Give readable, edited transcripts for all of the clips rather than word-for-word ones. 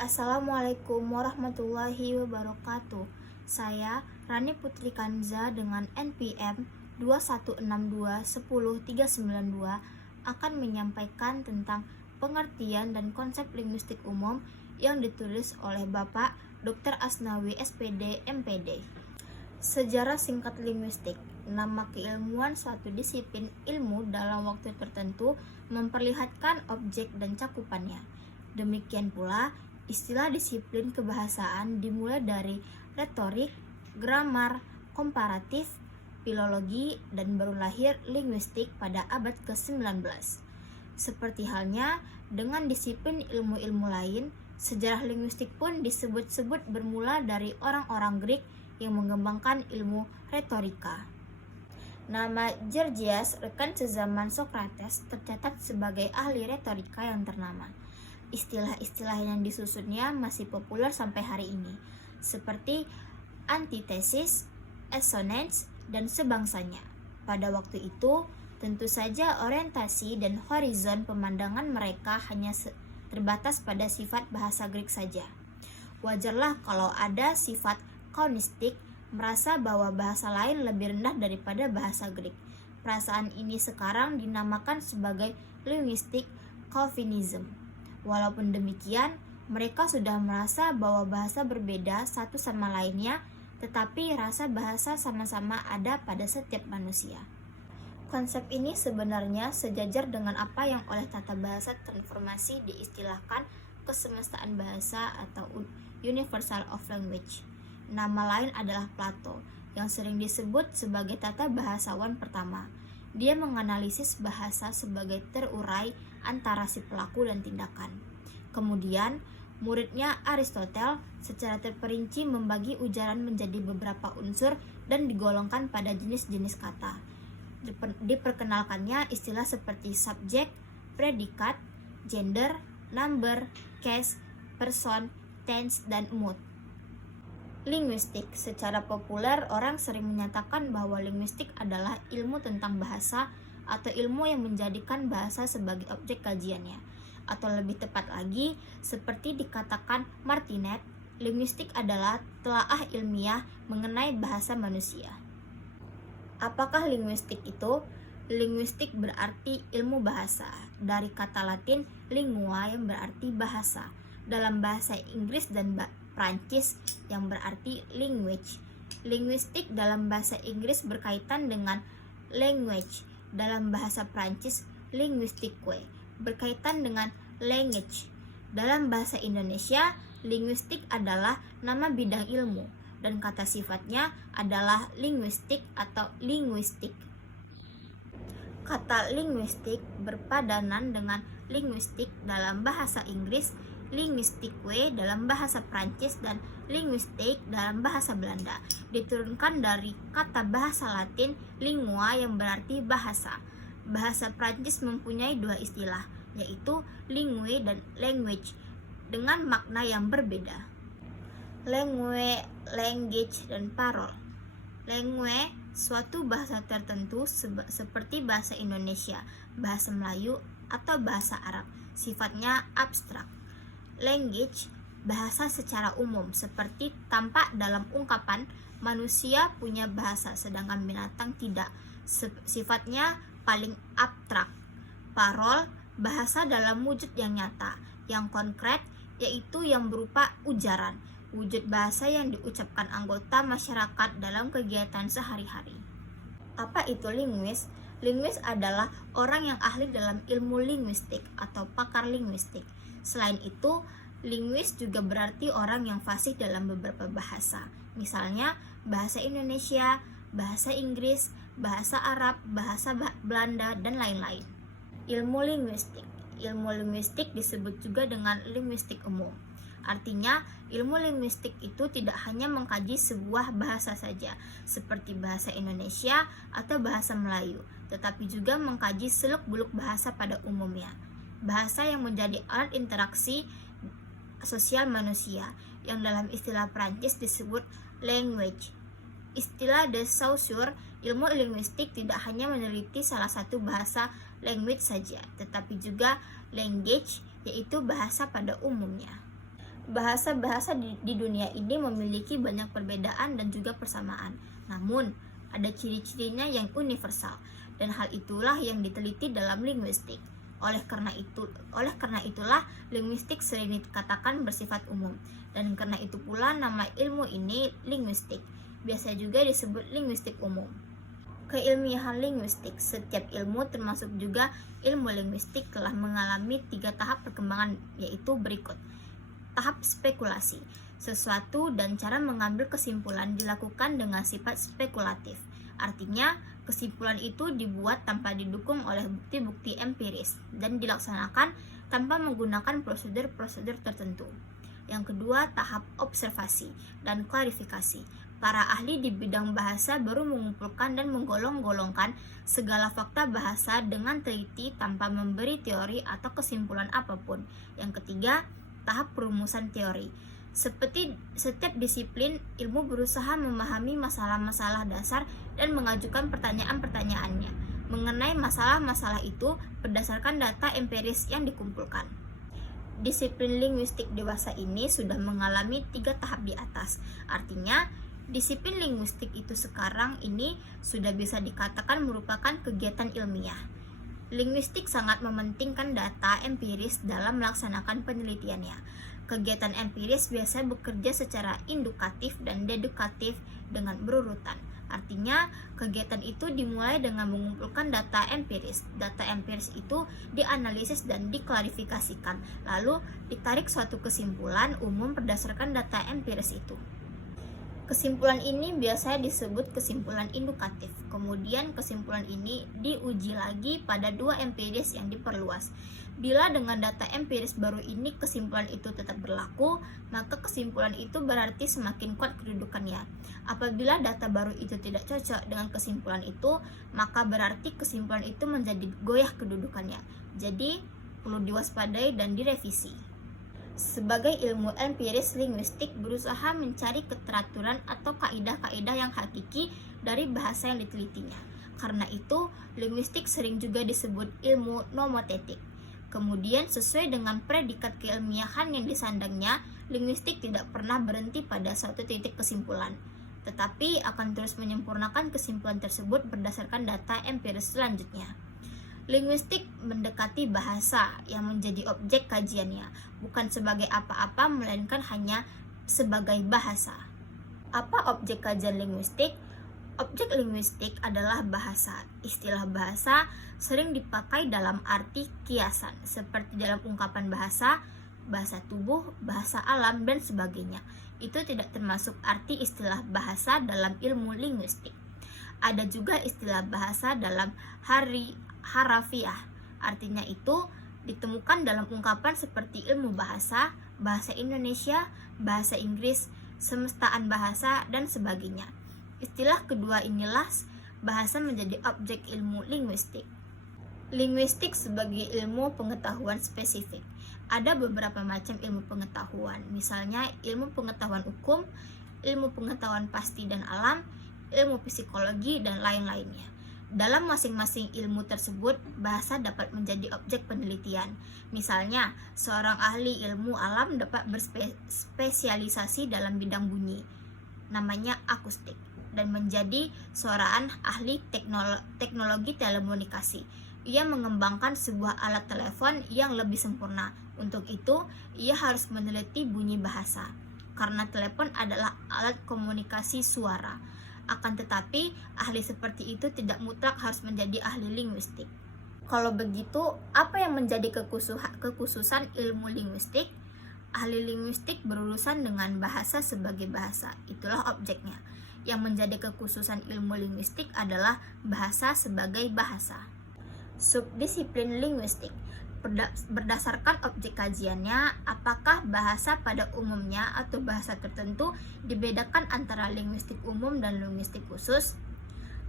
Assalamualaikum warahmatullahi wabarakatuh. Saya Rani Putri Kanza dengan NPM 21621039 akan menyampaikan tentang pengertian dan konsep linguistik umum yang ditulis oleh Bapak Dr. Asnawi SPD MPD. Sejarah singkat linguistik. Nama keilmuan suatu disiplin ilmu dalam waktu tertentu memperlihatkan objek dan cakupannya. Demikian pula, istilah disiplin kebahasaan dimulai dari retorik, gramar, komparatif, filologi, dan baru lahir linguistik pada abad ke-19. Seperti halnya dengan disiplin ilmu-ilmu lain, sejarah linguistik pun disebut-sebut bermula dari orang-orang Greek yang mengembangkan ilmu retorika. Nama Gorgias, rekan sezaman Socrates, tercatat sebagai ahli retorika yang ternama. Istilah-istilah yang disusunnya masih populer sampai hari ini, seperti antitesis, assonance, dan sebangsanya. Pada waktu itu, tentu saja orientasi dan horizon pemandangan mereka hanya terbatas pada sifat bahasa Greek saja. Wajarlah kalau ada sifat kaunistik, merasa bahwa bahasa lain lebih rendah daripada bahasa Greek. Perasaan ini sekarang dinamakan sebagai linguistic chauvinism. Walaupun demikian, mereka sudah merasa bahwa bahasa berbeda satu sama lainnya, tetapi rasa bahasa sama-sama ada pada setiap manusia. Konsep ini sebenarnya sejajar dengan apa yang oleh tata bahasa transformasi diistilahkan kesemestaan bahasa atau universal of language. Nama lain adalah Plato, yang sering disebut sebagai tata bahasawan pertama. Dia menganalisis bahasa sebagai terurai antara si pelaku dan tindakan. Kemudian, muridnya Aristoteles secara terperinci membagi ujaran menjadi beberapa unsur dan digolongkan pada jenis-jenis kata. Diperkenalkannya istilah seperti subjek, predikat, gender, number, case, person, tense, dan mood. Linguistik. Secara populer, orang sering menyatakan bahwa linguistik adalah ilmu tentang bahasa atau ilmu yang menjadikan bahasa sebagai objek kajiannya. Atau lebih tepat lagi, seperti dikatakan Martinet, linguistik adalah telaah ilmiah mengenai bahasa manusia. Apakah linguistik itu? Linguistik berarti ilmu bahasa, dari kata Latin lingua yang berarti bahasa. Dalam bahasa Inggris dan Prancis yang berarti language. Linguistik dalam bahasa Inggris berkaitan dengan language. Dalam bahasa Prancis, linguistique berkaitan dengan language. Dalam bahasa Indonesia, linguistik adalah nama bidang ilmu dan kata sifatnya adalah linguistik atau linguistik. Kata linguistik berpadanan dengan linguistik dalam bahasa Inggris, linguistique dalam bahasa Prancis, dan linguistik dalam bahasa Belanda. Diturunkan dari kata bahasa Latin lingua yang berarti bahasa. Bahasa Prancis mempunyai dua istilah, yaitu lingue dan language, dengan makna yang berbeda. Langue, language, dan parole. Langue, suatu bahasa tertentu seperti bahasa Indonesia, bahasa Melayu, atau bahasa Arab, sifatnya abstrak. Language, bahasa secara umum, seperti tampak dalam ungkapan manusia punya bahasa sedangkan binatang tidak, sifatnya paling abstrak. Parol, bahasa dalam wujud yang nyata, yang konkret, yaitu yang berupa ujaran, wujud bahasa yang diucapkan anggota masyarakat dalam kegiatan sehari-hari. Apa itu linguis? Linguis adalah orang yang ahli dalam ilmu linguistik atau pakar linguistik. Selain itu, linguis juga berarti orang yang fasih dalam beberapa bahasa, misalnya bahasa Indonesia, bahasa Inggris, bahasa Arab, bahasa Belanda, dan lain-lain. Ilmu linguistik. Ilmu linguistik disebut juga dengan linguistik umum. Artinya, ilmu linguistik itu tidak hanya mengkaji sebuah bahasa saja, seperti bahasa Indonesia atau bahasa Melayu, tetapi juga mengkaji seluk-beluk bahasa pada umumnya. Bahasa yang menjadi alat interaksi sosial manusia, yang dalam istilah Prancis disebut language. Istilah de Saussure, ilmu linguistik tidak hanya meneliti salah satu bahasa language saja, tetapi juga language, yaitu bahasa pada umumnya. Bahasa-bahasa di dunia ini memiliki banyak perbedaan dan juga persamaan. Namun, ada ciri-cirinya yang universal, dan hal itulah yang diteliti dalam linguistik. Oleh karena itulah linguistik sering dikatakan bersifat umum, dan karena itu pula nama ilmu ini linguistik. Biasa juga disebut linguistik umum. Keilmiahan linguistik, setiap ilmu termasuk juga ilmu linguistik telah mengalami 3 tahap perkembangan, yaitu berikut. Tahap spekulasi, sesuatu dan cara mengambil kesimpulan dilakukan dengan sifat spekulatif. Artinya, kesimpulan itu dibuat tanpa didukung oleh bukti-bukti empiris dan dilaksanakan tanpa menggunakan prosedur-prosedur tertentu. Yang kedua, tahap observasi dan klarifikasi. Para ahli di bidang bahasa baru mengumpulkan dan menggolong-golongkan segala fakta bahasa dengan teliti tanpa memberi teori atau kesimpulan apapun. Yang ketiga, tahap perumusan teori. Seperti setiap disiplin, ilmu berusaha memahami masalah-masalah dasar dan mengajukan pertanyaan-pertanyaannya mengenai masalah-masalah itu berdasarkan data empiris yang dikumpulkan. Disiplin linguistik dewasa ini sudah mengalami 3 tahap di atas. Artinya, disiplin linguistik itu sekarang ini sudah bisa dikatakan merupakan kegiatan ilmiah. Linguistik sangat mementingkan data empiris dalam melaksanakan penelitiannya. Kegiatan empiris biasanya bekerja secara indukatif dan dedukatif dengan berurutan. Artinya, kegiatan itu dimulai dengan mengumpulkan data empiris. Data empiris itu dianalisis dan diklarifikasikan, lalu ditarik suatu kesimpulan umum berdasarkan data empiris itu. Kesimpulan ini biasanya disebut kesimpulan indukatif. Kemudian kesimpulan ini diuji lagi pada 2 empiris yang diperluas. Bila dengan data empiris baru ini kesimpulan itu tetap berlaku, maka kesimpulan itu berarti semakin kuat kedudukannya. Apabila data baru itu tidak cocok dengan kesimpulan itu, maka berarti kesimpulan itu menjadi goyah kedudukannya. Jadi, perlu diwaspadai dan direvisi. Sebagai ilmu empiris, linguistik berusaha mencari keteraturan atau kaidah-kaidah yang hakiki dari bahasa yang ditelitinya. Karena itu, linguistik sering juga disebut ilmu nomotetik. Kemudian, sesuai dengan predikat keilmiahan yang disandangnya, linguistik tidak pernah berhenti pada suatu titik kesimpulan, tetapi akan terus menyempurnakan kesimpulan tersebut berdasarkan data empiris selanjutnya. Linguistik mendekati bahasa yang menjadi objek kajiannya, bukan sebagai apa-apa melainkan hanya sebagai bahasa. Apa objek kajian linguistik? Objek linguistik adalah bahasa. Istilah bahasa sering dipakai dalam arti kiasan, seperti dalam ungkapan bahasa, bahasa tubuh, bahasa alam, dan sebagainya. Itu tidak termasuk arti istilah bahasa dalam ilmu linguistik. Ada juga istilah bahasa dalam harafiah, artinya itu ditemukan dalam ungkapan seperti ilmu bahasa, bahasa Indonesia, bahasa Inggris, semestaan bahasa, dan sebagainya. Istilah kedua inilah bahasa menjadi objek ilmu linguistik. Linguistik sebagai ilmu pengetahuan spesifik. Ada beberapa macam ilmu pengetahuan, misalnya ilmu pengetahuan hukum, ilmu pengetahuan pasti dan alam, ilmu psikologi, dan lain-lainnya. Dalam masing-masing ilmu tersebut, bahasa dapat menjadi objek penelitian. Misalnya, seorang ahli ilmu alam dapat berspesialisasi dalam bidang bunyi, namanya akustik, dan menjadi seorang ahli teknologi telekomunikasi. Ia mengembangkan sebuah alat telepon yang lebih sempurna. Untuk itu, ia harus meneliti bunyi bahasa, karena telepon adalah alat komunikasi suara. Akan tetapi, ahli seperti itu tidak mutlak harus menjadi ahli linguistik. Kalau begitu, apa yang menjadi kekhususan ilmu linguistik? Ahli linguistik berurusan dengan bahasa sebagai bahasa, itulah objeknya. Yang menjadi kekhususan ilmu linguistik adalah bahasa sebagai bahasa. Subdisiplin linguistik. Berdasarkan objek kajiannya, apakah bahasa pada umumnya atau bahasa tertentu dibedakan antara linguistik umum dan linguistik khusus?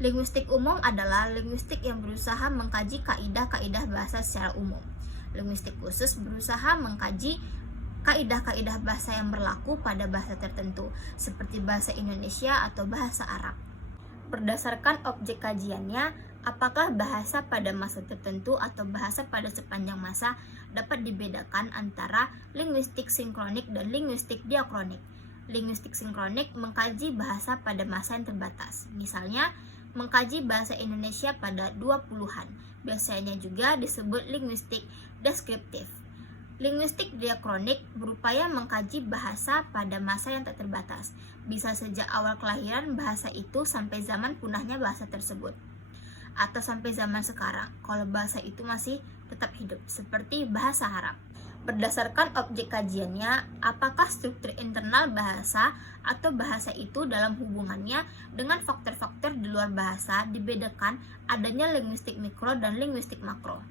Linguistik umum adalah linguistik yang berusaha mengkaji kaidah-kaidah bahasa secara umum. Linguistik khusus berusaha mengkaji kaidah-kaidah bahasa yang berlaku pada bahasa tertentu, seperti bahasa Indonesia atau bahasa Arab. Berdasarkan objek kajiannya, apakah bahasa pada masa tertentu atau bahasa pada sepanjang masa dapat dibedakan antara linguistik sinkronik dan linguistik diakronik. Linguistik sinkronik mengkaji bahasa pada masa yang terbatas. Misalnya, mengkaji bahasa Indonesia pada 20-an. Biasanya juga disebut linguistik deskriptif. Linguistik diakronik berupaya mengkaji bahasa pada masa yang tak terbatas, bisa sejak awal kelahiran bahasa itu sampai zaman punahnya bahasa tersebut, atau sampai zaman sekarang kalau bahasa itu masih tetap hidup, seperti bahasa Arab. Berdasarkan objek kajiannya, apakah struktur internal bahasa atau bahasa itu dalam hubungannya dengan faktor-faktor di luar bahasa dibedakan adanya linguistik mikro dan linguistik makro.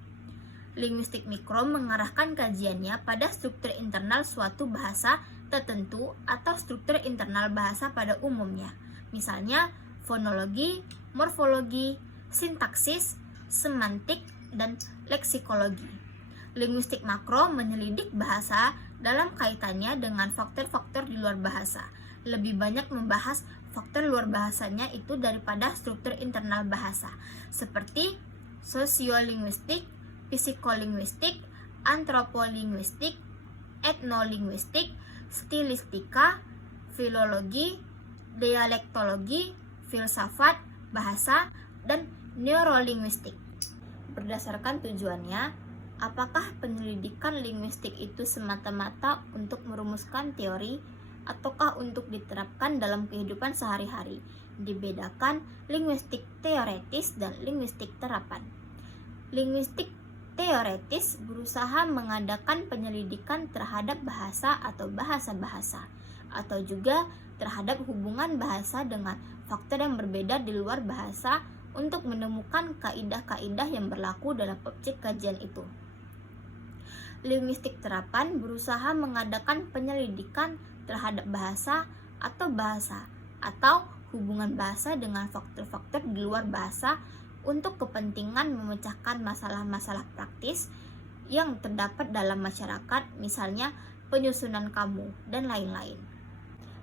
Linguistik mikro mengarahkan kajiannya pada struktur internal suatu bahasa tertentu atau struktur internal bahasa pada umumnya, misalnya fonologi, morfologi, sintaksis, semantik, dan leksikologi. Linguistik makro menyelidik bahasa dalam kaitannya dengan faktor-faktor di luar bahasa. Lebih banyak membahas faktor luar bahasanya itu daripada struktur internal bahasa, seperti sosiolinguistik, psikolinguistik, antropolinguistik, etnolinguistik, stilistika, filologi, dialektologi, filsafat, bahasa, dan neurolinguistik. Berdasarkan tujuannya, apakah penyelidikan linguistik itu semata-mata untuk merumuskan teori ataukah untuk diterapkan dalam kehidupan sehari-hari? Dibedakan linguistik teoretis dan linguistik terapan. Linguistik teoretis berusaha mengadakan penyelidikan terhadap bahasa atau bahasa-bahasa, atau juga terhadap hubungan bahasa dengan faktor yang berbeda di luar bahasa untuk menemukan kaidah-kaidah yang berlaku dalam objek kajian itu. Linguistik terapan berusaha mengadakan penyelidikan terhadap bahasa atau hubungan bahasa dengan faktor-faktor di luar bahasa untuk kepentingan memecahkan masalah-masalah praktis yang terdapat dalam masyarakat, misalnya penyusunan kamu, dan lain-lain.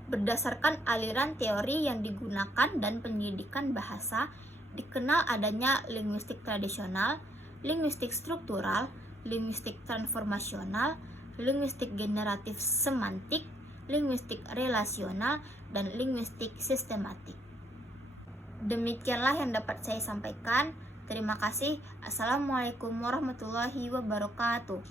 Berdasarkan aliran teori yang digunakan dan pendidikan bahasa, dikenal adanya linguistik tradisional, linguistik struktural, linguistik transformasional, linguistik generatif semantik, linguistik relasional, dan linguistik sistematik. Demikianlah yang dapat saya sampaikan. Terima kasih. Assalamualaikum warahmatullahi wabarakatuh.